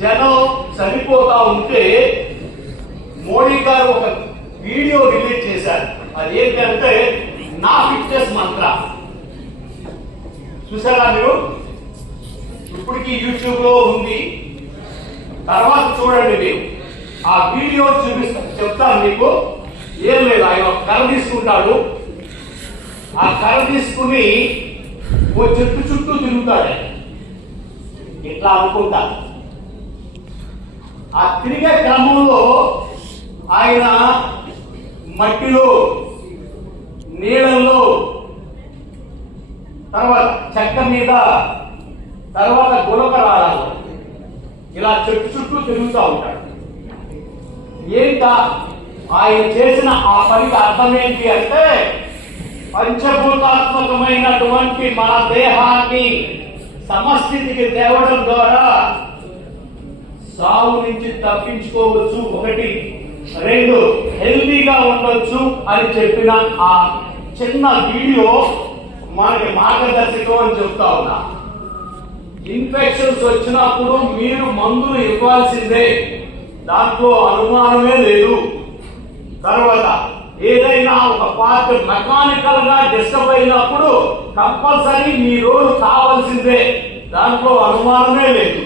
జనం చనిపోతా ఉంటే మోడీ గారు ఒక వీడియో రిలీజ్ చేశారు. అది ఏంటంటే నా ఫిట్నెస్ మంత్ర. చూసారా మీరు? ఇప్పటికీ యూట్యూబ్ లో ఉంది, తర్వాత చూడండి మీరు. ఆ వీడియో చెప్తాను మీకు. ఏం లేదు, ఆయన ఒక కర్ర తీసుకుంటాడు. ఆ కర్ర తీసుకుని ఓ చెట్టు చుట్టూ తిరుగుతాడు. ఇట్లా అనుకుంటా. ఆ తిరిగే క్రమంలో ఆయన మట్టిలో, నీళ్ళల్లో, తర్వాత చెక్క మీద, తర్వాత గులకరాలలో ఇలా చెట్టు చుట్టూ తిరుగుతూ ఉంటాడు. ఏంట ఆయన చేసిన ఆ పనికి అర్థం ఏంటి అంటే, పంచభూతాత్మకమైనటువంటి మన దేహాన్ని సమస్థితికి తేవడం ద్వారా సావు నుంచి తప్పించుకోవచ్చు. ఒకటి. రెండు, హెల్తీగా ఉండొచ్చు అని చెప్పిన ఆ చిన్న వీడియో మనకి మార్గదర్శకం అని చెప్తా ఉన్నా. ఇన్ఫెక్షన్స్ వచ్చినప్పుడు మీరు మందులు ఇవ్వాల్సిందే, దాంట్లో అనుమానమే లేదు. తర్వాత ఏదైనా ఒక పార్ట్ మెకానికల్ గా డిస్టర్బ్ అయినప్పుడు కంపల్సరీ మీ రోల్ కావాల్సిందే, దాంట్లో అనుమానమే లేదు.